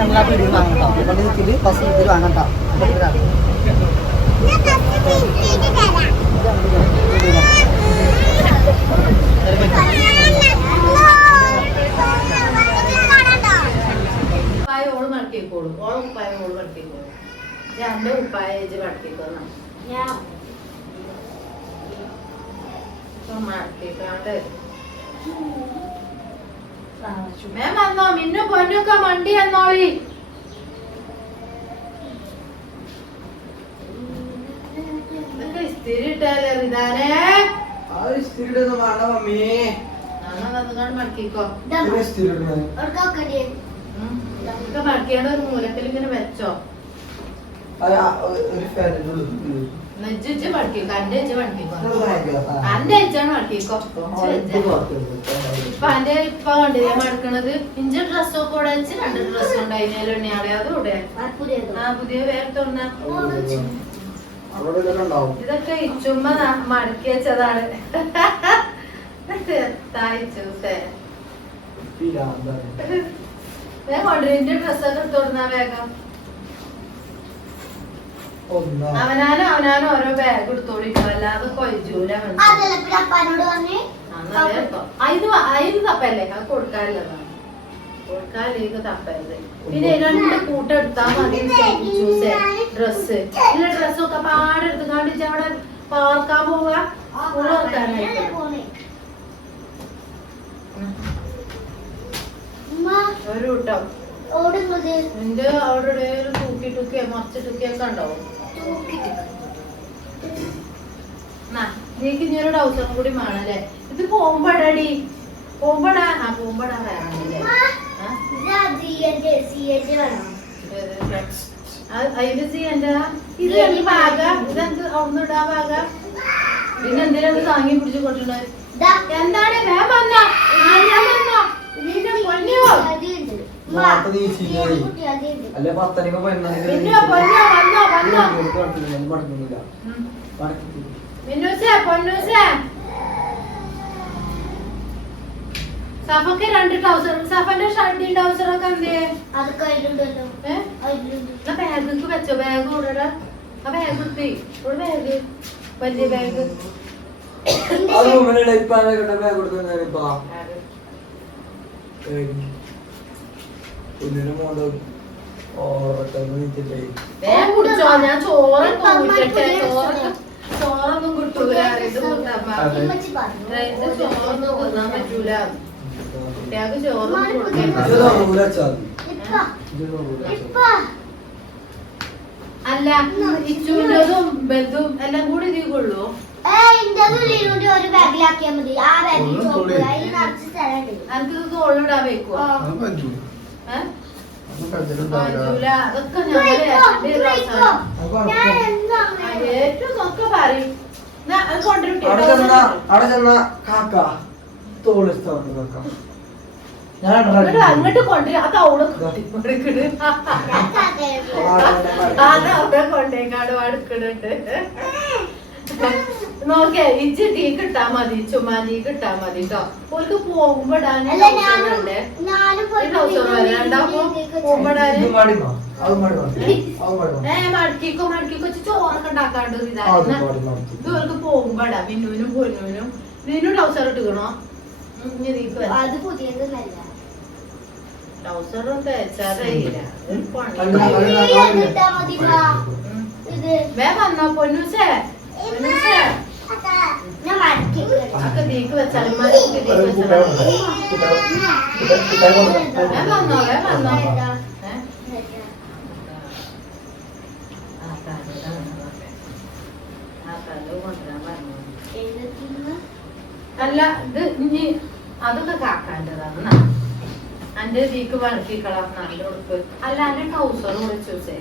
സാധനങ്ങൾ പീടിയിൽ വാങ്ങട്ടോ. ഇവിടെ ഇതിൽ ഫസ്റ്റ് ഇതിൽ വാങ്ങട്ടോ. ഓള് മടക്കിക്കോളും. ഓളെ ഉപ്പായ ഓള് മടക്കിക്കോളും. എന്റെ ഉപ്പായ മടക്കിക്കോണം. മടക്കിക്കാണ്ട് മേം വന്നോ? മിന്നു പൊന്നൊക്കെ മണ്ടി വന്നോളി. ഇസ്തിരി ഇട്ടാലേ റിതാനേ മടക്കിക്കോ. മടക്കിയാണ്ട് ഒരു മൂലത്തിൽ ഇങ്ങനെ വെച്ചോ. നെജ്ജ് മടക്കിക്കോ. അന്റെ അച്ഛൻ മടക്കിക്കോ. അന്റെ അച്ഛാണ് മടക്കിക്കോ. ഇപ്പൊ അന്റെ ഇപ്പ കണ്ടില്ലേ മടക്കണത്? ഇഞ്ചി ഡ്രസ്സൊക്കെ ഇവിടെ വെച്ച് 2 ഡ്രസ് ഉണ്ടായിരുന്നു. എണ്ണയാളെ അത് ഇവിടെ പുതിയ വേറെ തൊണ്ണ. ഇതൊക്കെ ഇച്ചുമ്മ മടക്കി വെച്ചതാണ്. കൊണ്ടിന്റെ ഡ്രസ്സൊക്കെ എടുത്തോടുന്ന വേഗം. അവനാനും ഓരോ ബാഗ് എടുത്തോളിട്ടോ. അല്ലാതെ കൊയ്ജൂല. അതിന് തപ്പല്ലേ? അത് കൊടുക്കാനുള്ളതാണ്. കൊടുക്കാനിലേക്ക് തപ്പരുത്. പിന്നെ 2 കൂട്ടം എടുത്താൽ മതി. ഡ്രസ്സ് ഇല്ല ഡ്രസ്സൊക്കെ പാടെടുത്ത് കാണിച്ച് അവിടെ പാർക്കാൻ പോവുക. കൊടുക്കാനായിട്ട് ഒരു കൂട്ടം എന്റെ അവിടെ ഒരു തൂക്കിട്ടുക്കിയോ മറിച്ചിട്ടുക്കിയൊക്കെ ഉണ്ടാവും. നീക്ക് ഇനി ഒരു ഡൗസറും കൂടി വേണല്ലേ? ഇത് പോകുമ്പോഴടി പോകുമ്പോടാ. പോകുമ്പോടാ വേണമെന്നില്ലേ? അതില് ചെയ്യണ്ട. ഇത് ഈ ഭാഗ ഇതെന്ത് അവിടുന്ന് ഇടാ ഭാഗ. പിന്നെ എന്തിനാ താങ്ങി പിടിച്ച് കൊണ്ടുണ്ടായി? എന്താണ് വേഗം വന്നോ? നിന്റെ പൊന്നോ സഫക്ക് 2 ട്രൗസർ. സഫന്റെ ഷർട്ടിന്റെ ട്രൗസറൊക്കെ എന്തേ? ബാഗ് വെച്ചോ. ബാഗ് കൂടെ ആ ബാഗ് കുത്തി ബാഗ് വലിയ ബാഗ്. കുടിച്ചോ. ഞാൻ ചോറൊന്നും കിട്ടൂല. ചോറൊന്നും തിന്നാൻ പറ്റൂല. കുട്ടികൾക്ക് ചോറൊന്നും അല്ല. ഇച്ചുവിൻ്റെതും ബെൽതും എല്ലാം കൂടി ഇതിൽ കൊള്ളൂ. എനിക്ക് തോളിടാൻ വെക്കുവോ? അതൊക്കെ ഏറ്റവും ഒക്കെ പറയും. അങ്ങോട്ട് കൊണ്ടേ ആ തൗള് കൊണ്ടേക്കാട് അടുക്കണുണ്ട്. നോക്കേ ഇജ്ജ് ടീ കിട്ടാ മതി. ചുമ്മാ ടീ കിട്ടാ മതി കേട്ടോ. ഓർക്ക് പോകുമ്പോ മടക്കിക്കോ മടക്കിക്കോ ചോറൊക്കെ ഉണ്ടാക്കാണ്ട്. ഇതോർക്ക് പോകുമ്പോടാ. മിന്നുവിനും പൊന്നൂനും. നിന്നു ടൗസർ ഇട്ടുക്കണോ? അത് പുതിയതൊന്നല്ല. ടൗസറും തേച്ചാറിയില്ല. വേ വന്നോ പൊന്നൂസേ? ഒക്കെ തീക്ക് വെച്ചാലും വന്നോ വേ വന്നോ. അല്ല ഇത് ഇനി അതൊക്കെ കാക്കാൻ്റെതാണ്. എന്റെ തീക്ക് വളർത്തിക്കളാം. നല്ല ഉടുപ്പ് അല്ല. എന്റെ ടൗസർ വിളിച്ചേ.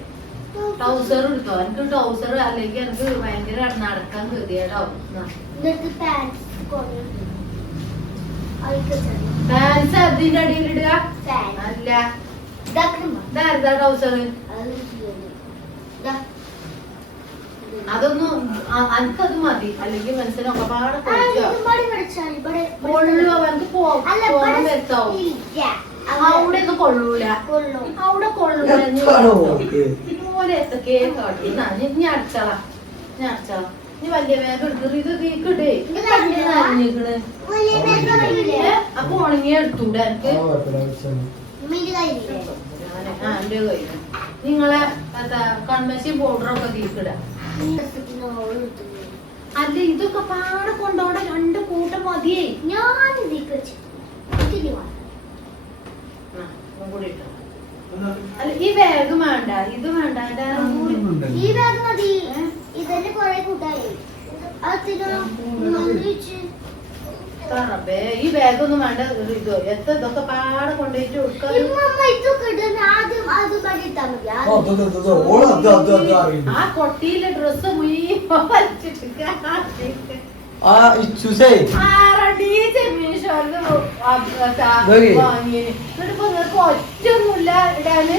ടൗസർ എടുത്തോ. എനിക്ക് ടൗസർ അല്ലെങ്കിൽ എനിക്ക് ഭയങ്കര നടക്കാൻ കൃതിയാടോ. പാൻസ് അതിന്റെ അടിയിലിടുക. അല്ല ഇതാ ടൗസർ. അതൊന്നും എനിക്കത് മതി. അല്ലെങ്കിൽ മനസ്സിനൊക്കെ പാടെ പൊള്ളു. അവർക്ക് പോകാൻ വരുത്താവും. അവിടെ ഒന്നും കൊള്ളൂല, അവിടെ കൊള്ളൂല. പോലെ എത്തൊക്കെ കാട്ടുന്ന ഞാൻ അടച്ചാളാ, ഞാൻ അടച്ചാളാ. നീ വലിയ വേഗം എടുക്കറ്, ഇത് തീക്കിടേ നനഞ്ഞിക്കണ്. അപ്പൊ ഉണങ്ങി എടുത്തൂടെ എനിക്ക്? എന്റെ കയ്യിൽ നിങ്ങളെ കൺമശി പൗഡറൊക്കെ തീക്കിട. അല്ല ഇതൊക്കെ പാടെ കൊണ്ടോടെ 2 കൂട്ടം മതിയേ. ഞാൻ അല്ല ഈ ബാഗ് വേണ്ട, ഇത് വേണ്ട, ഈ ബാഗ് മതി. ഇതന്നെ കൊറേ കൂട്ടായി. ഈ ബാഗൊന്നും വേണ്ട. ഇതോ എത്ര ഇതൊക്കെ പാടെ കൊണ്ടുപോയിട്ട് കൊടുക്കാം. ആ കൊട്ടിയിലെ ഡ്രസ്സ് മുഴുവൻ വലിച്ചിട്ട് ഒറ്റൊന്നുമില്ല ഇടാന്.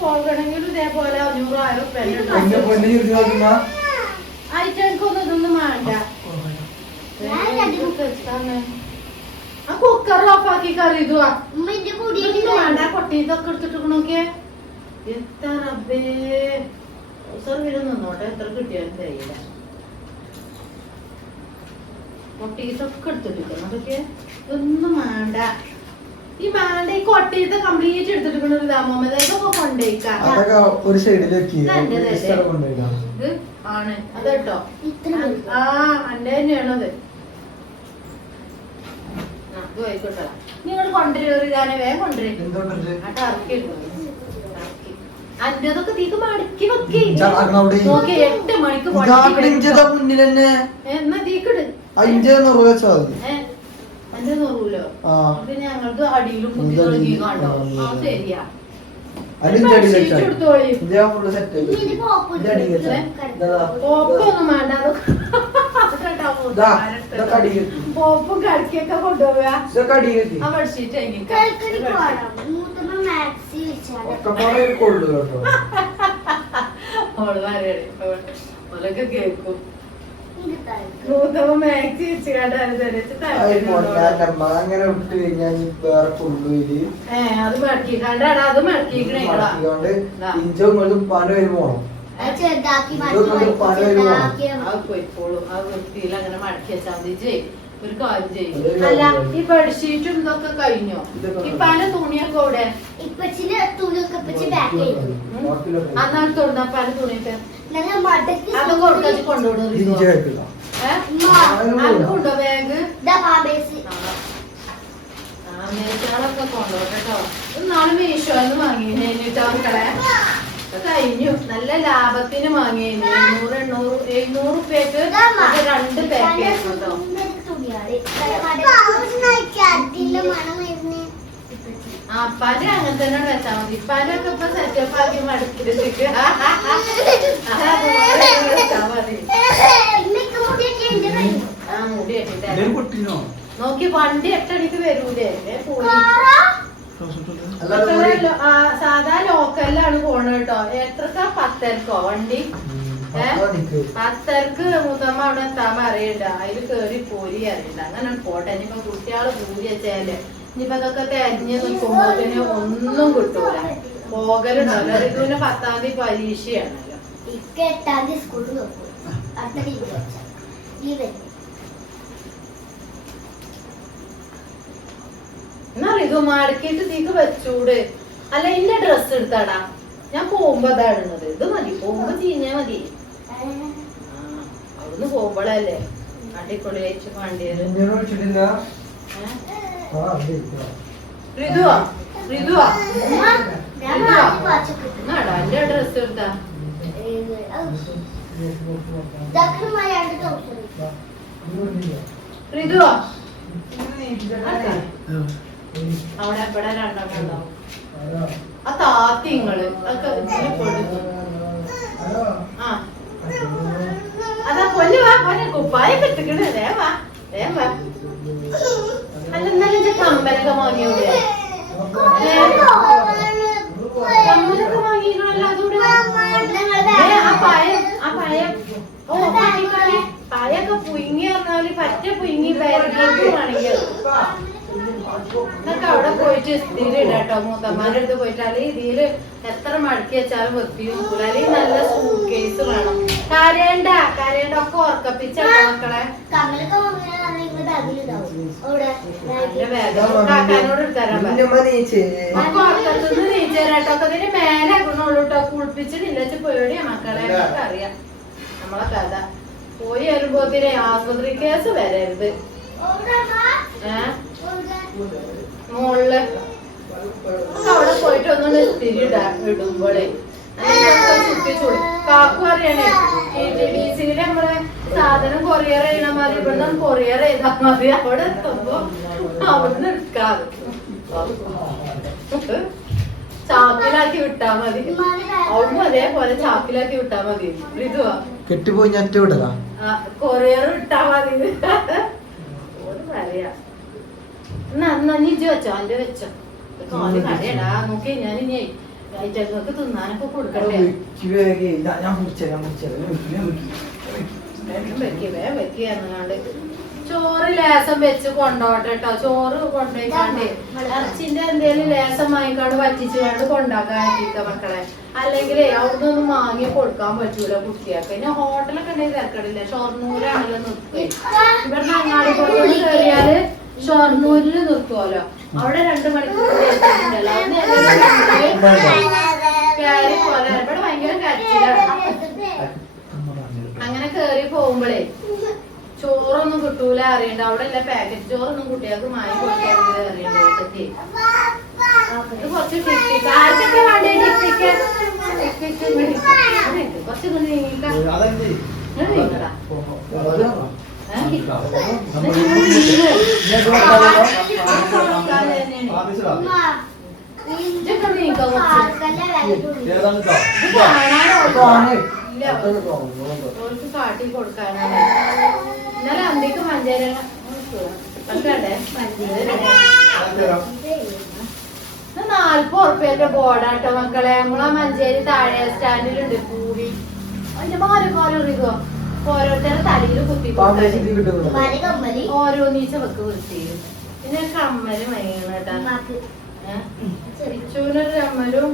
പോകണമെങ്കിലും ഇതേപോലെ 500,000 ആയിട്ടെനിക്കൊന്നും ഇതൊന്നും വേണ്ട. ആ കുക്കറിൽ ഓഫാക്കി കറി ഇതുവാ വേണ്ട. കൊട്ടിയതൊക്കെ എടുത്തിട്ട് നോക്കിയേ. എത്ര റബ്ബേ നിന്നോട്ടെ, എത്ര കിട്ടിയാലും തരില്ല. കൊട്ടീസൊക്കെ എടുത്തിട്ടിരിക്കണം. അതൊക്കെ ഒന്നും വേണ്ട. ഈ വേണ്ട ഈ കൊട്ടീത്തെ കംപ്ലീറ്റ് എടുത്തിട്ടിരിക്കണ ഒരു ദാമോമത ഇതൊക്കെ കൊണ്ടേക്കാം. ഇത് ആണ് അത് കേട്ടോ. ആ എന്റെ തന്നെയാണത്. ഇത് ആയിക്കോട്ടെ. നിങ്ങൾ കൊണ്ടുവരും ഞാനെ വേഗം കൊണ്ടുവരും. ആ ടർക്കി അന്റതൊക്കെ തീക്ക് മടക്കി വെക്കി നോക്കി 8 മണിക്ക് എന്നാ തീക്കിട്. അന്റെ നുറൂലോ പിന്നെ ഞങ്ങൾക്ക് അടിയിലും കുത്തി തുടങ്ങി കണ്ടോ. ആ ശരിയാ. പോപ്പൊന്നും വേണ്ട. പോപ്പും കടക്കിയൊക്കെ കൊണ്ടുപോവാ. ആ ബെഡ്ഷീറ്റ് അവള് പറയണേ കേൾക്കും. മാക്സി വെച്ച് അത് മടക്കി കണ്ടാടാ. അത് മടക്കിക്കണേ പോയിക്കോളും. ആ വൃത്തിയിൽ അങ്ങനെ മടക്കി വെച്ചാൽ മതി. ഒരു കാര്യം ചെയ്യും. അല്ല ഈ ബെഡ്ഷീറ്റും ഇതൊക്കെ കഴിഞ്ഞോ? ഇപ്പാന്റെ തുണിയൊക്കെ ഇവിടെ അന്നാൾ തൊടുന്നപ്പാന്റെ തുണിയൊക്കെ അത് കൊടുക്കാച്ച് കൊണ്ടുപോകുന്നു. അതുകൊണ്ടോ ബാഗ് മേശകളൊക്കെ കൊണ്ടുപോട്ടെ കേട്ടോ. നാളെ മീഷോന്ന് വാങ്ങിട്ടോ മക്കളെ. കഴിഞ്ഞു. നല്ല ലാഭത്തിന് വാങ്ങിയേന്. 700 റുപ്യക്ക് 2 പാക്കേജ് കേട്ടോ. അപ്പാന്റെ അങ്ങനെ തന്നെ വെച്ചാൽ മതി. ഇപ്പാനൊക്കെ ഇപ്പൊ സെറ്റപ്പ് ആക്കി മടുത്തിട്ട് നോക്കി വണ്ടി 8 മണിക്ക് വരൂലേ? സാധാ ലോക്കലിലാണ് പോണ കേട്ടോ. എത്രക്കാ? 10:00 വണ്ടി. 10:00 മുത്തമ്മ അവിടെ എത്താൻ അറിയണ്ട. അതില് കേറി പോരി അറിയണ്ട. അങ്ങനെ പോട്ടെ. ഇനിയിപ്പൊ കുട്ടികള് പൂരി വെച്ചാല് ഇനിയിപ്പൊ അതൊക്കെ തെരഞ്ഞു നിൽക്കുമ്പോഴത്തേന് ഒന്നും കിട്ടൂല. പോകലുണ്ടല്ലോ. ഇതിന് 10-ാം തീയതി പരീക്ഷയാണല്ലോ. 8-ാം തീയതി സ്കൂളിൽ എന്നാ ഇത് മടക്കിട്ട് തീക്ക് വെച്ചൂട്. അല്ല ഇന്ന ഡ്രസ് എടുത്താടാ. ഞാൻ പോകുമ്പോ അതാ ഇടുന്നത്. ഇത് മതി. പോകുമ്പോ ചീഞ്ഞാ മതി. അവിടുന്ന് പോകുമ്പോഴല്ലേ അടിപൊളി വെച്ച് വണ്ടിയത്. ഋതുവാ ഋതുവാ എന്നാടാ എന്റെ ഡ്രസ് എടുത്താ. ഋതുവാ അവിടെ എവിടെ 2 ഉണ്ടാവും. ആ താത്തിങ്ങള് ആ അതാ പൊന്നു വാ. പൊന്നെ കുപ്പായൊക്കെ ഇട്ടിക്കണ്. വേവാ വേവാ. അല്ല എന്നാലും കമ്പലൊക്കെ വാങ്ങിയൂടെ? കമ്പലൊക്കെ വാങ്ങിക്കണല്ലോ. അതുകൂടെ ആ പഴം ഓ പായൊക്കെ പുഴുങ്ങി പറഞ്ഞാല് പറ്റ പുഴുങ്ങി വേറെ നിങ്ങൾക്ക് വേണമെങ്കിൽ എന്നൊക്കെ അവിടെ പോയിട്ട് ഇതിൽ ഇടാട്ടോ മൂത്തമ്മാരുടെ അടുത്ത് പോയിട്ട് അല്ലെങ്കിൽ ഇതില് എത്ര മടക്കി വെച്ചാലും വൃത്തി നോക്കൂല അല്ലെങ്കിൽ നല്ല സൂട്ട് കേസ് വേണം. കരയണ്ട ഒക്കെ ഓർക്കപ്പിച്ചാ മക്കളെ. നല്ല വേദന കാക്കാനോട് എടുത്തരാൻ ഓർക്കത്തുനിന്ന് നീച്ചേരാട്ടോ. ഒക്കെ ഇതിന് മേലെ ആക്കണുള്ളൂ കേട്ടോ. കുളിപ്പിച്ചിട്ടില്ല പേടിയാ മക്കളെ. അറിയാം നമ്മളെ കഥ. പോയി വരുമ്പോത്തിന് ആശുപത്രി കേസ് വരരുത്. മോളില് അവിടെ പോയിട്ട് ഒന്നും ഇടുമ്പോളേ ചുറ്റിച്ചോളി. കാക്കു അറിയണേ DCയില് നമ്മളെ സാധനം കൊറിയർ ചെയ്യണ മതി. ഇവിടുന്ന് കൊറിയർ ചെയ്താൽ മതി. അവിടെ എത്തുമ്പോ അവിടുന്ന് എടുക്കാറ് ചാക്കിലാക്കി വിട്ടാ മതി. അവിടുന്ന് അതേപോലെ ചാക്കിലാക്കി വിട്ടാ മതി. ഇതുവാ കെട്ടിപ്പോയി ഞെറ്റ വിടലാ കൊറിയർ വിട്ടാ മതി. പറയാ എന്നാ നീ വെച്ചോ അന്റെ വെച്ചോ കാല് കടയടാ. നോക്കി ഞാൻ ഇനി ഐറ്റങ്ങൾക്ക് തിന്നാനൊക്കെ കൊടുക്കട്ടെ. വെക്കാണ്ട് ചോറ് ലേസം വെച്ച് കൊണ്ടോട്ടെ കേട്ടോ. ചോറ് കൊണ്ടുപോയിക്കാണ്ട് ഇറച്ചിന്റെ എന്തേലും ലേസം വാങ്ങിക്കാണ്ട് വറ്റിച്ച് കണ്ട് കൊണ്ടാക്കാണ്ടിരിക്ക മക്കളെ. അല്ലെങ്കിൽ അവിടുന്ന് ഒന്നും വാങ്ങി കൊടുക്കാൻ പറ്റൂല കുട്ടിയൊക്കെ. പിന്നെ ഹോട്ടലൊക്കെ ഉണ്ടെങ്കിൽ തിരക്കടില്ല. ഷൊർണൂരാണല്ലോ നിർത്തുക. ഇവിടുന്ന് അങ്ങാടി പുറത്തോട്ട് കയറിയാല് ഷൊർണൂരിൽ നിർത്തുമല്ലോ. അവിടെ 2 മണിക്കൂർ ഉണ്ടല്ലോ. കയറി പോലെ ഇവിടെ ഭയങ്കര കരച്ചിലാണ്. അങ്ങനെ കേറി പോകുമ്പോഴേ ചോറൊന്നും കിട്ടൂല അറിയണ്ട. അവിടെ അല്ല പാക്കറ്റ് ചോറൊന്നും കുട്ടികൾക്ക് വാങ്ങി കൊടുക്കരുത് അറിയണ്ടേ. ഇത് കുറച്ച് ടിപ്പിക്ക് ആർക്കൊക്കെ വേണ്ടേ ടിപ്പിക്ക് കുറച്ച് നീക്കാം. കാട്ടി കൊടുക്കാനാണ്. ഇന്നലെ അന്തിക്ക് മഞ്ചേര പക്ഷേ 40 ഉറുപ്പ്യന്റെ ബോർഡാട്ടോ മക്കളെ. നമ്മളാ മഞ്ചേരി താഴെ സ്റ്റാൻഡിലുണ്ട് കൂടി. അതിന്റെ മാറിക്കോ ഓരോരുത്തരുടെ തലയിൽ കുത്തി ഓരോന്നീച്ച വെക്ക് വൃത്തിയും. പിന്നെ കമ്മല് മയങ്ങണ കേട്ടാ. ഇച്ചൂനൊരു കമ്മലും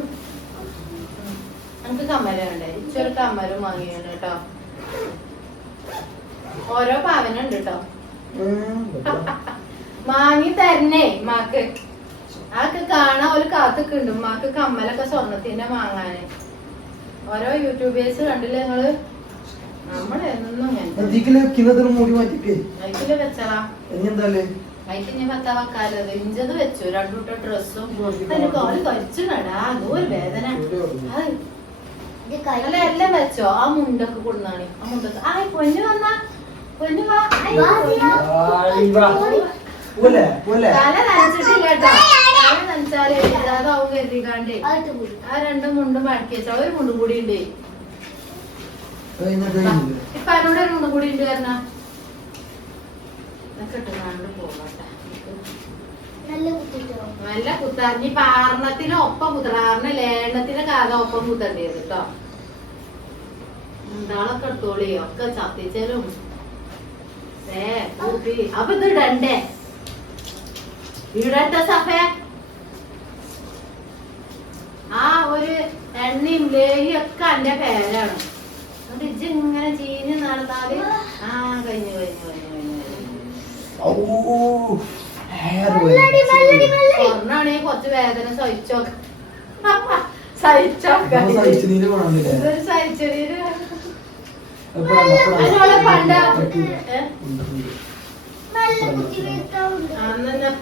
നമുക്ക് കമ്മല് വേണ്ടേ. ഇച്ചൊരു കമ്മലും വാങ്ങിയാണ് കേട്ടോ. ഓരോ പാവനുണ്ട് കേട്ടോ. വാങ്ങി തരണേ മാക്ക്. ആക്ക് കാണാൻ ഒരു കാത്തുക്കുണ്ട് മാക്ക് കമ്മലൊക്കെ സ്വർണ്ണത്തിന്റെ വാങ്ങാന്. ഓരോ യൂട്യൂബേഴ്സ് കണ്ടില്ലേ നിങ്ങള്. നമ്മളെന്നും വെച്ചടാ. അതിന് പത്താ വെക്കാലത്. ഇഞ്ചത് വെച്ചു 2 കൂട്ട ഡ്രസ്സും. അതിന് കാല് കഴിച്ചിടാ. അതോ ഒരു വേദന. അല്ല എല്ലാം വെച്ചോ. ആ മുണ്ടൊക്കെ കൊടുന്നാണ്. ആ മുണ്ടൊക്കെ ആ പൊന്നു വന്നാ പൊന്നു വാ. തല നനച്ചിട്ടില്ല കേട്ടോ. തല നനച്ചാല് അതാവും കരുതിക്കാണ്ട് ആ 2 മുണ്ടും മടക്കി വെച്ചാ. ഒരു മുണ്ടും കൂടി ഉണ്ട്. ഇപ്പൊ അതിനോട് ഒരു മുണ്ടും കൂടി ഉണ്ട് കാരണം കിട്ടുന്നാണ്ട് പോകട്ടെ. നല്ല കുത്താ. ഇനി പാർണത്തിന് ഒപ്പം കുത്തണ ലേണത്തിന് കാത ഒപ്പം കുത്തണ്ടേത് കേട്ടോ. എന്താളൊക്കെ എടുത്തോളി. ഒക്കെ ചത്തിച്ചലും അപ്പൊ ഇത് ഇടണ്ടേ. ഇടട്ടെ സഫേ. ആ ഒരു എണ്ണയും ലേഹിയും ഒക്കെ എന്റെ പേരാണ്. അത് ഇജ്ജ് ഇങ്ങനെ ചീഞ്ഞ് നടന്നാല് ആ കഴിഞ്ഞു. സ്വർണ്ണാണെ കുറച്ച് വേദന സഹിച്ചോക്ക.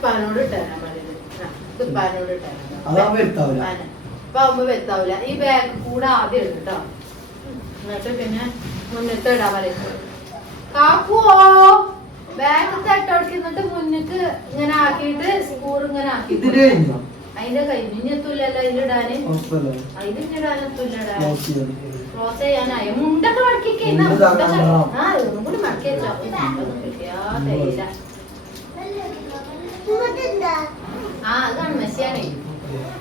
പനോട് ഇട്ടാനാ ഇപ്പൊ വെത്താവൂല. ഈ ബാഗ് കൂടെ ആദ്യം എടുട്ടോ. എന്നിട്ട് പിന്നെ മുന്നത്തെ ഇടാൻ പറയുന്നത്. കാക്കുവോ ബാഗ് തട്ടോടിക്കുന്നിട്ട് മുന്നിക്ക് ഇങ്ങനെ ആക്കിയിട്ട് സ്കൂർ ഇങ്ങനെ ആക്കിട്ട് അതിന്റെ കഴിഞ്ഞു. ഇനി എത്തൂലല്ലോ അതിലിടാന്. അതിലിടാനെത്തൂലടാ. ക്ലോസ് ചെയ്യാനായി. മുണ്ടൊക്കെ മടക്കിക്കേ. ആ ഒന്നും കൂടി മടക്കി വെച്ചോ. കിട്ടിയാ തേയില. ആ അത് കൺമശിയാണേ.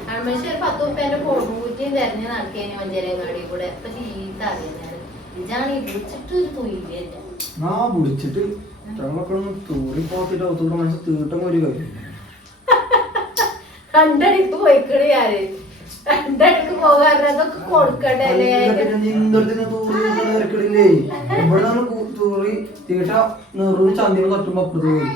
കൺമശി ഒരു 10 ഉറുപ്പ്യന്റെ കൊടുങ്കൂറ്റിയും തെരഞ്ഞ് നടക്കേന് മഞ്ചേരങ്ങാടി കൂടെ. അപ്പൊ ചീത്ത അറിയുന്നത് ഇജാണ് വിളിച്ചിട്ട് ഒരു തൊയില്ല. മക്കളൊന്നും തൂറി പോത്തിട്ടോ തൂറ മനസ്സ് തീട്ടം ഒരു കാര്യം രണ്ടടിക്ക് പോയിക്കണേ ഞാന് രണ്ടടിക്ക് പോകാൻ അതൊക്കെ കൊടുക്കണ്ടേ തൂറില്ലേ ഇവിടെ തൂറി തീട്ട നെറൂന്ന് ചന്തിന് തട്ടുമ്പോ അപ്പുറത്ത് പോയി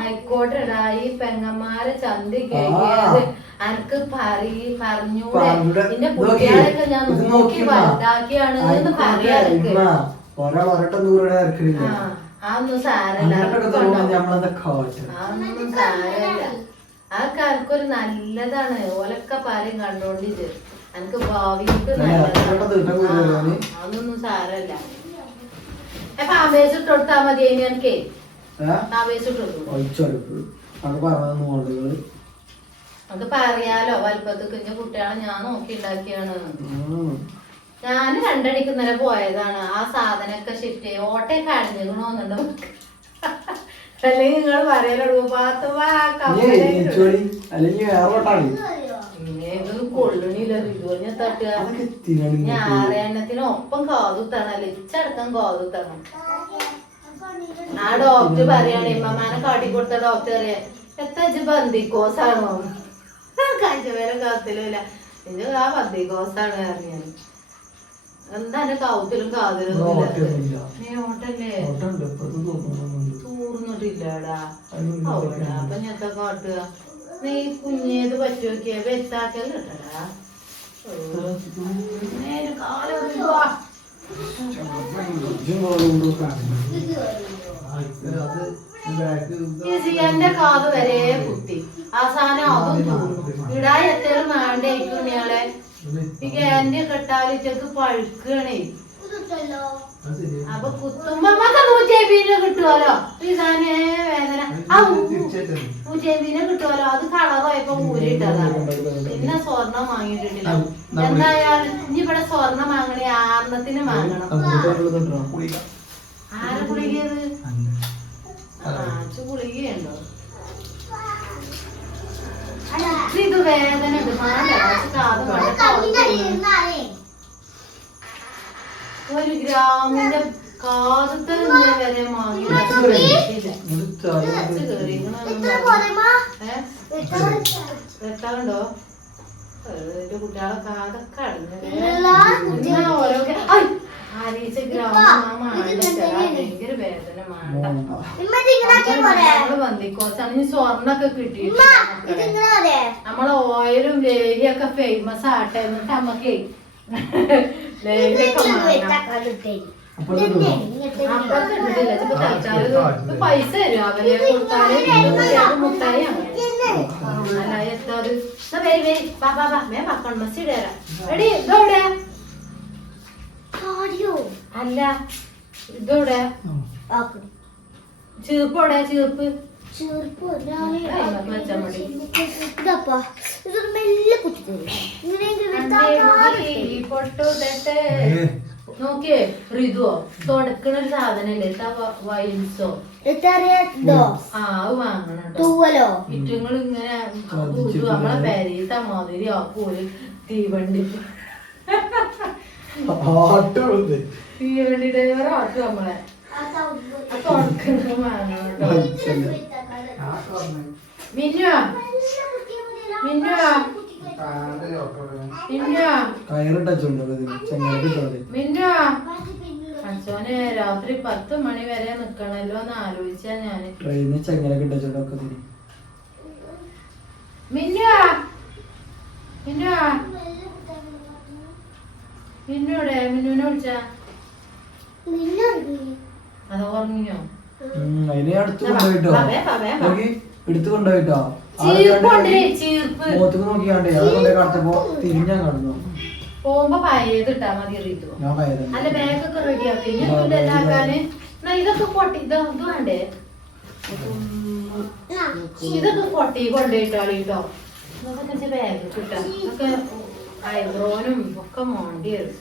ആയിക്കോട്ടെടാ ഈ പെങ്ങന്മാരെ ചന്തി കേൾക്കിയത് അനക്ക് പറഞ്ഞൂടെ നിന്റെ കുട്ടികളൊക്കെ ഞാൻ നോക്കി വലുതാക്കിയാണ് എന്ന് പറയാനൊക്കെ ഒരാൾ ഒരട്ടം തൂറിടെ ഇറക്കണില്ല അതൊന്നും സാരല്ല അതൊന്നും സാരല്ല അതൊക്കെ എനിക്കൊരു നല്ലതാണ് ഓലൊക്കെ പറയും കണ്ടോണ്ടിട്ട് എനിക്ക് ഭാവിക്ക് നല്ലതാണ് അതൊന്നും സാരല്ല ആവേശം ഇട്ടൊടുത്താ മതി ഇനി എനിക്കേ ആവേശം ഇട്ടു അത് പറയാലോ വലുപ്പത്തേക്ക് എന്റെ കുട്ടികളെ ഞാൻ നോക്കി ഉണ്ടാക്കിയാണ് ഞാൻ രണ്ടടിക്ക് ഇന്നലെ പോയതാണ് ആ സാധനമൊക്കെ ഷിഫ്റ്റ് ചെയ്യും ഓട്ടയൊക്കെ അടിഞ്ഞിക്കണോന്നുണ്ടോ അല്ലെങ്കിൽ നിങ്ങൾ പറയലുള്ളൂ കൊള്ളണില്ല റിതുവിനെ തട്ടുക ഞാൻ 6 എണ്ണത്തിന് ഒപ്പം കാതുത്തണല്ലേ ഇച്ചടക്കം കാതുത്തണം ആ ഡോക്ടർ പറയാണ് ഇമ്മമാനെ കാട്ടിക്കൊടുത്ത ഡോക്ടർ പറയാ എത്ര ബന്ധിക്കോസാണോ കഞ്ചവേരെ കാത്തിലില്ല ഇത് ആ ബന്ധിക്കോസാണ് അറിയാൻ എന്താ എന്റെ കൗത്തിലും കാതിലും ഓട്ടല്ലേ തൂർന്നിട്ടില്ലടാ അവിടെ അപ്പൊ ഞാൻ എന്താ കാട്ടുക നീ കുഞ്ഞേത് പറ്റുമൊക്കെ വെത്താക്കൽ കിട്ടടാ എന്റെ കാത് വരെ കുത്തി അവസാനം അതും തോന്നുന്നു ഇടായി എത്തേലും വേണ്ടേക്കും ഇയാളെ ഈ ക്യാൻഡി കെട്ടാലിറ്റക്ക് പഴുക്കണേ അപ്പൊ കുത്തുമ്പോ 170 കിട്ടുമല്ലോ ഇതാനേ വേദന ആ 170 കിട്ടുമല്ലോ അത് കളറായപ്പോ ഊരിട്ടതാണ് പിന്നെ സ്വർണം വാങ്ങിയിട്ടില്ല എന്തായാലും ഇനി ഇവിടെ സ്വർണം വാങ്ങണേ 6 വാങ്ങണം ആരെ ഗുളികയത് ഗുളികയുണ്ടോ ഇത് വേദന ഒരു ഗ്രാമിന്റെ കാതത്തെ വരെ വാങ്ങി വെട്ടാണ്ടോ എന്റെ കുട്ടികളെ കാതൊക്കെ അടഞ്ഞു ഓരോ ആരീച്ച ഭയങ്കര വേദന വന്നിക്കോച്ചാണ് ഇനി സ്വർണ്ണൊക്കെ കിട്ടിയിട്ട് നമ്മളെ ഓയിലും ലേരിയൊക്കെ ഫേമസ് ആട്ടെ എന്നിട്ട് നമ്മക്കേ ലേരിയൊക്കെ പൈസ തരും അവരെ കൊടുത്താല് മുട്ടായി അല്ല എത്ര മസിടേരാ എടി ഇതോടെ അല്ല ഇതോടെ ചീർപ്പോടെ ചീർപ്പ് നോക്കിയേ ഋതുവോ തുടക്കണ ഒരു സാധനല്ലേ വൈൽസോ ആ വാങ്ങണം ഇറ്റങ്ങൾ ഇങ്ങനെ നമ്മളെ പെരീത്ത മാതിരി ആ പോല് തീവണ്ടി തീവണ്ടി ഡ്രൈവർ ആട്ടും നമ്മളെ തുടക്കണ വാങ്ങണം മിന്നുവാ മിന്നുവാ അച്ഛനെ രാത്രി 10 മണി വരെ നിക്കണല്ലോ എന്ന് ആലോചിച്ചാ ഞാന് ട്രെയിനിൽ ചെങ്ങലൊക്കെ മിന്നുവാ മിന്നുവാ മിന്നൂടെ മിന്നുവിനെ വിളിച്ചാ അത് ഉറങ്ങിയോ അതിനെ അടുത്ത് കൊണ്ടുപോയിട്ടോ എടുത്തു കൊണ്ടുപോയിട്ടോ മുഖത്തേക്ക് നോക്കിയാണ്ടേ അത് കൊണ്ടേ കടത്തപ്പോ തിരിഞ്ഞാ കാണുന്നു പോകുമ്പോ പഴയതിട്ടാ മതി അറിയിട്ടോ അല്ല ബാഗൊക്കെ റെഡിയാക്കി ഇനി ഇതൊക്കെ പൊട്ടി ഇത് വേണ്ടേ ഇതൊക്കെ പൊട്ടി കൊണ്ടുപോയിട്ടോ ഇതൊക്കെ ബാഗ് കിട്ടാം ഇതൊക്കെ ഐബ്രോനും ഒക്കെ മോണ്ടിയത്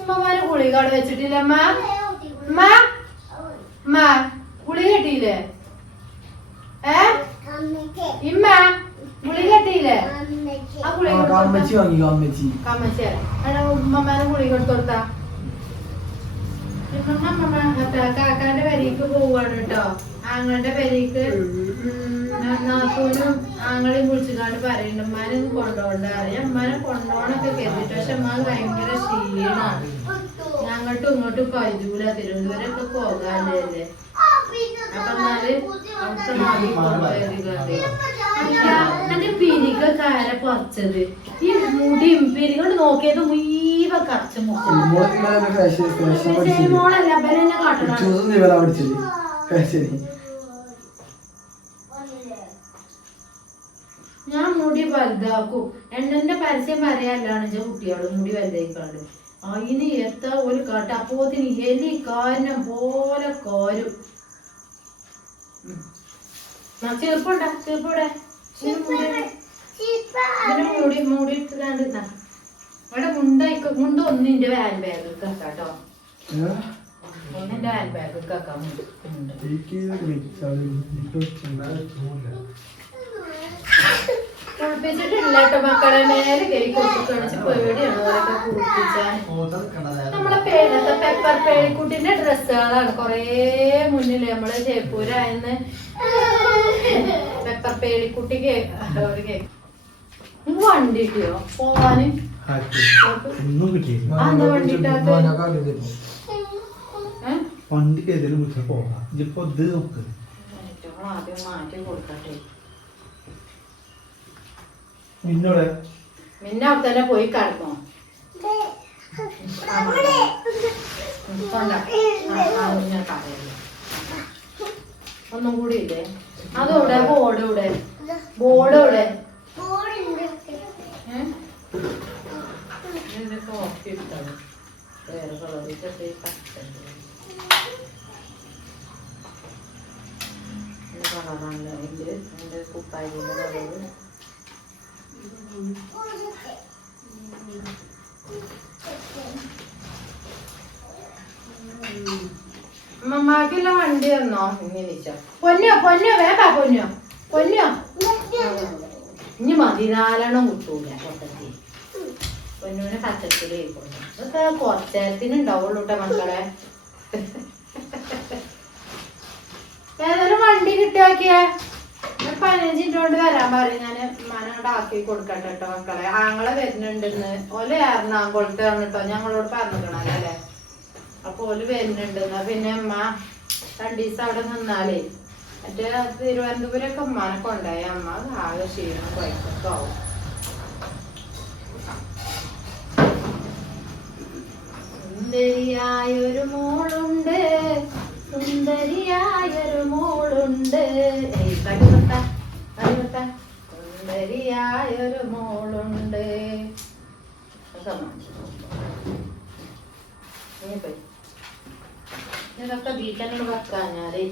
ഉമ്മമാരെ ഗുളിക അവിടെ വെച്ചിട്ടില്ല അമ്മ അമ്മ അമ്മ ഗുളിക കിട്ടിയില്ലേ ഇമ്മ ഗുളിക കിട്ടിയില്ലേ ആ ഗുളിക ഉമ്മമാരെ ഗുളിക എടുത്ത് കൊടുത്താ കാക്കാന്റെ പെരേക്ക് പോവാണ് കേട്ടോ. ആങ്ങളുടെ പെരേക്ക് നാത്തൂനും ആങ്ങളെയും വിളിച്ചുകാണ്ട് പറയുന്നുണ്ട് ഉമ്മാനെ കൊണ്ടോണ്ട അറിയാം. ഉമ്മാനെ കൊണ്ടോണൊക്കെ കരുതിട്ട് പക്ഷെ ഉമ്മാന് ഭയങ്കര ക്ഷീണാണ്. അങ്ങോട്ടും ഇങ്ങോട്ടും കഴിയൂല. തിരുവനന്തപുരമൊക്കെ പോകാനല്ലേ. അപ്പൊ എന്നാല് അവിടുത്തെ നാട്ടിൽ കൊണ്ടുപോയത് എന്റെ പിരികൊക്കെ ആരെ പറിച്ചത്? ഈ മുടിയും പിരികൊണ്ട് നോക്കിയത് മുഴുവൻ കറച്ച് മോളല്ല ബലെന്നെ കാട്ടണം. ഞാൻ മുടി വലുതാക്കും. എണ്ണന്റെ പരസ്യം പറയാല്ലാണ് കുട്ടികള് മുടി വലുതായിക്കാണ്ട് അതിന് എത്ര ഒരു കാട്ട അപ്പോത്തിന് എലി കാരണം പോലെ കോരും. ചെറുപ്പുണ്ട ചെറുപ്പൂടെ മുടി മൂടി ഇട്ടാണ്ട് അവിടെ മുണ്ട് ഒന്നിന്റെ ഹാൻഡ് ബാഗ് കേട്ടോ. ഒന്നിന്റെ ഹാൻഡ് ബാഗ് കേക്കാം. കുളിപ്പിച്ചിട്ടില്ല കേട്ടോ മക്കളെ. മേലെ കയറി കൊടുത്ത് പേടിയാണ് ഓരൊക്കെ കുളിപ്പിച്ചാൻ. നമ്മളെ പെപ്പർ പേളിക്കുട്ടിന്റെ ഡ്രസ്സുകളാണ് കൊറേ മുന്നില് നമ്മള് ജയ്പൂരായെന്ന് പെപ്പർ പേളിക്കുട്ടിക്ക് ഒരു കേക്ക്. വണ്ടി കിട്ടിയോ പോവാന്? വണ്ടിക്ക് ഏതെങ്കിലും വിളിച്ചാൽ പോകാം. ഇതിപ്പോ ഇത് നോക്ക്. ആദ്യം മാറ്റി കൊടുക്കട്ടെ. നിന്നോടെ പിന്നെ അവിടെ തന്നെ പോയി കിടന്നോ? ഒന്നും കൂടി ഇല്ലേ? അതോടെ ബോർഡ് ഇവിടെ ബോർഡ് ഇവിടെ കോപ്പി ഇട്ടത് വേറെ കളറിട്ട് കളറാണല്ലോ എന്റെ കുപ്പായിന്റെ കളറ്. അമ്മമാക്കുള്ള വണ്ടി തന്നോ? ഇങ്ങനെ പൊന്നോ പൊന്നോ വേണ്ട പൊന്നോ പൊന്നോ ഇനി മതി. 4 കുട്ടൂല കൊട്ടത്തി. പൊന്നൂനെ പച്ചക്കറി ഇതൊക്കെ കുറച്ചേരത്തിന് ഉണ്ടാവുള്ളൂ കേട്ടോ മക്കളെ. ഏതായാലും വണ്ടി കിട്ടിയാക്കിയേ 15 മിനിറ്റ് കൊണ്ട് വരാൻ പറയും. ഞാൻ ഉമ്മാനോട് ആക്കി കൊടുക്കട്ടെ കേട്ടോ മക്കളെ. ആങ്ങളെ വരുന്നുണ്ടെന്ന്. ഓല് എറണാകുളത്താണ് കേട്ടോ ഞങ്ങളോട് പറഞ്ഞിരിക്കണല്ലോ അല്ലേ. അപ്പൊ ഓല് വരുന്നുണ്ടെന്ന്. പിന്നെ ഉമ്മ 2 ദിവസം അവിടെ നിന്നാലേ മറ്റേ തിരുവനന്തപുരമൊക്കെ ഉമ്മാനെ കൊണ്ടുപോയി അമ്മ ആകെ ക്ഷീണം കുഴപ്പമൊക്കെ ആവും. സുന്ദരിയായൊരു മോളുണ്ട് സുന്ദരിയായൊരു മോളുണ്ട് സുന്ദരിയായൊരു മോളുണ്ട്. ഇതൊക്കെ വീട്ടിൽ വെക്കാഞ്ഞാല്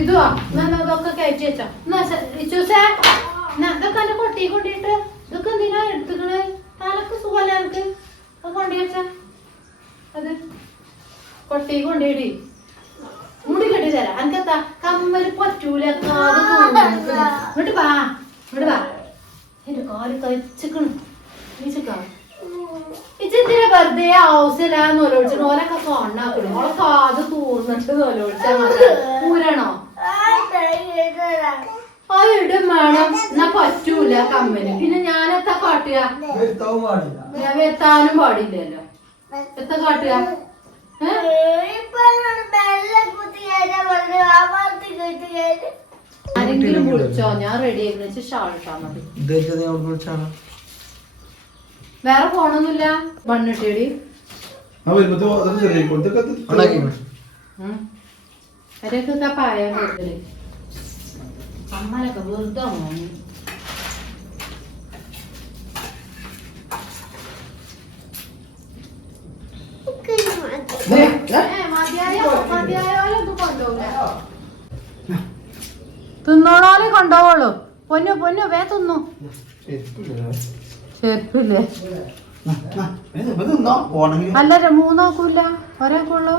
ഇതുവാ ഇതൊക്കെ കയറ്റി വെച്ചോ. ഇച്ചൂസേ ഇതൊക്കെ എന്റെ കൊട്ടി കൊണ്ടിട്ട് ഇതൊക്കെ എന്തിനാ എടുത്തുകള്? തലക്ക് സുഖമല്ല എനിക്ക്. അത് കൊണ്ടു വെച്ച അത് കൊട്ടി കൊണ്ടിടി മുടി കെട്ടി തരാം. എനിക്കെത്താ കമ്മല് പറ്റൂല. ഇങ്ങോട്ട് വാ ഇങ്ങോട്ട് വാ. എന്റെ കാല് കഴിച്ചിക്കണ്. ഇച്ചെന്തിനാ വെറുതെ ആവശ്യമില്ലാന്ന് ഒലോടിച്ചു. ഓലൊക്കെ കൊണ്ടാക്കണു. ഓളെ കാത് തൂർന്നിട്ട് ഒലോടിച്ചാ പൂരണോ? അത് ഇടും വേണം. എന്നാ പറ്റൂല കമ്മല്. പിന്നെ ഞാനെത്താ കാട്ടുക? വെത്താനും പാടില്ലല്ലോ. എത്താ കാട്ടുക? ആരെങ്കിലും വിളിച്ചോ? ഞാൻ റെഡി ആയി ഷാൾ ഇട്ടാ മതി. വേറെ ഫോണൊന്നുമില്ല. ബണ്ണിട്ടേടി അവരൊക്കെ പായ കൂടുതല്. അമ്മലൊക്കെ വെറുതെ വാങ്ങി. തിന്നോളാലേ കൊണ്ടുപോവുള്ളൂ. പൊന്നു പൊന്നു വേ തിന്നു. ചെരുപ്പില്ലേ? അല്ല 3 നോക്കൂല ഒരേക്കുള്ളൂ.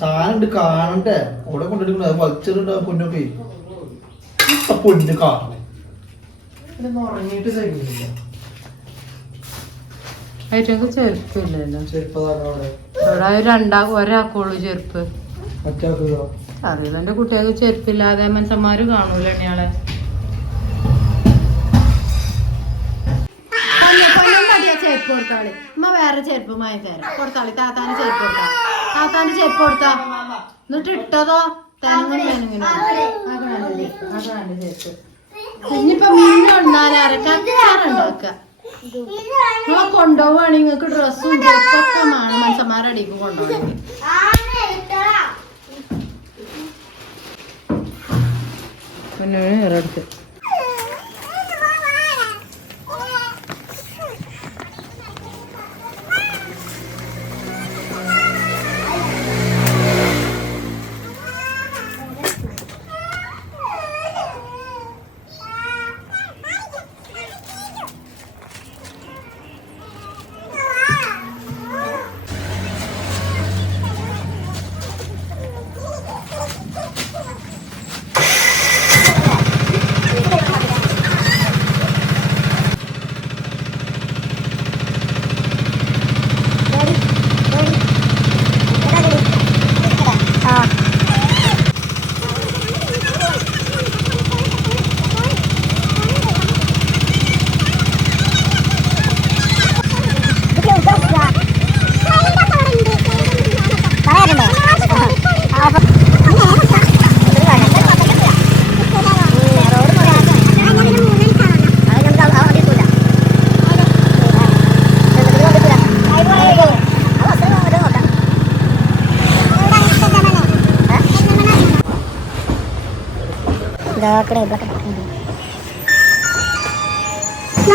സാധനം കാണണ്ടേ? അവിടെ കൊണ്ടിട്ട് വലിച്ചിട്ടുണ്ട് പൊന്നൊക്കെ. പൊന്ന് കാണണേ ഉറങ്ങിയിട്ട് കഴിക്കുന്നില്ല. ഏറ്റവും ചെരുപ്പില്ലല്ലോ. ചെരുപ്പ് അവിടെ അവിടെ ഒരാൾക്കുള്ളൂ ചെരുപ്പ്. മറ്റാക്കുകയോ അറിയില്ല, എന്റെ കുട്ടികൾക്ക് ചെരുപ്പില്ലാതെ മനുഷ്യന്മാര് കാണൂല ഇയാളെ. ചെരുപ്പ് കൊടുത്താളി ഉമ്മ, വേറെ ചെരുപ്പ് വാങ്ങിത്തരാം. കൊടുത്താളി താത്താന്റെ ചെരുപ്പ് കൊടുത്താ. താത്താന്റെ ചെരുപ്പ് കൊടുത്താ എന്നിട്ട് ഇട്ടതോ തെനങ്ങിനും ചെരുപ്പ്. ഇനിയിപ്പൊ മീൻ കൊണ്ടാലാരെ കച്ചാറുണ്ടാക്ക. നിങ്ങൾ കൊണ്ടുപോവാണെങ്കിൽ നിങ്ങൾക്ക് ഡ്രസ്സും ചെരുപ്പൊക്കെ വേണം മനുഷ്യന്മാരുടെ അടിക്ക് കൊണ്ടുപോകണമെങ്കിൽ. പിന്നെ ഇറടുത്ത്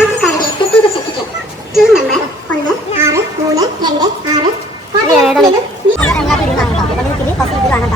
യാത്രക്കാരുടെ പ്രത്യേക ശ്രദ്ധിക്കുക. ടൂർ നമ്പർ 16326 ബസ് ഇതിൽ കാണണ്ട.